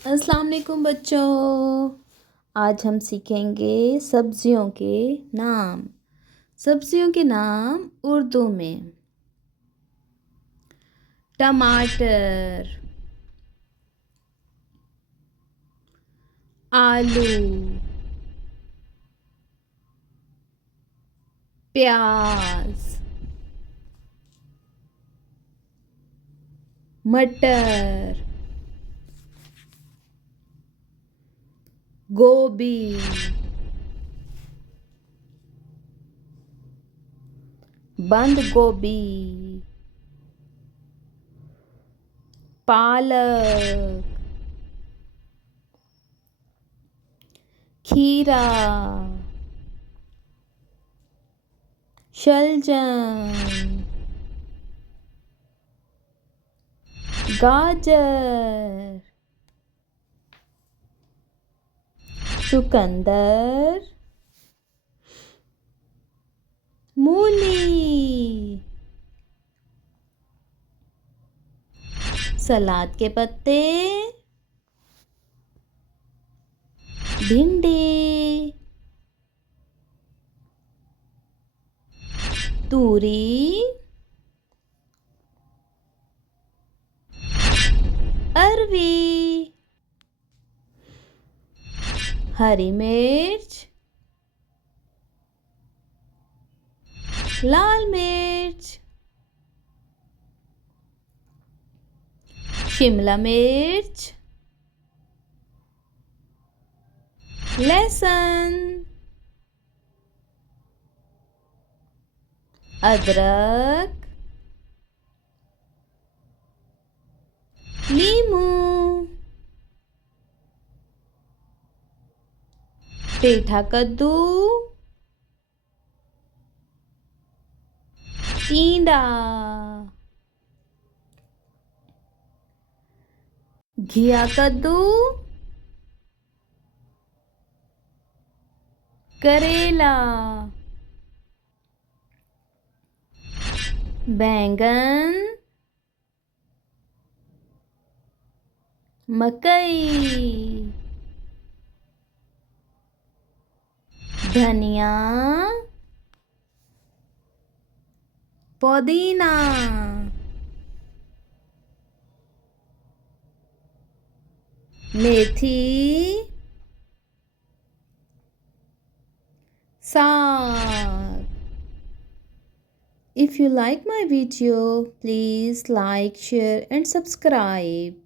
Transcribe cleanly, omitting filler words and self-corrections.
अस्सलाम वालेकुम बच्चों। आज हम सीखेंगे सब्जियों के नाम। सब्जियों के नाम उर्दू में। टमाटर, आलू, प्याज, मटर, गोभी, बंद गोभी, पालक, खीरा, शलजम, गाजर, चुकंदर, मूली, सलाद के पत्ते, भिंडी, तूरी, अरवी, हरी मिर्च, लाल मिर्च, शिमला मिर्च, लहसुन, अदरक, नींबू, पेठा कद्दू, ईंडा, घिया कद्दू, करेला, बैंगन, मकई, धनिया, पुदीना, मेथी, साग। If you like my video, please like, share and subscribe.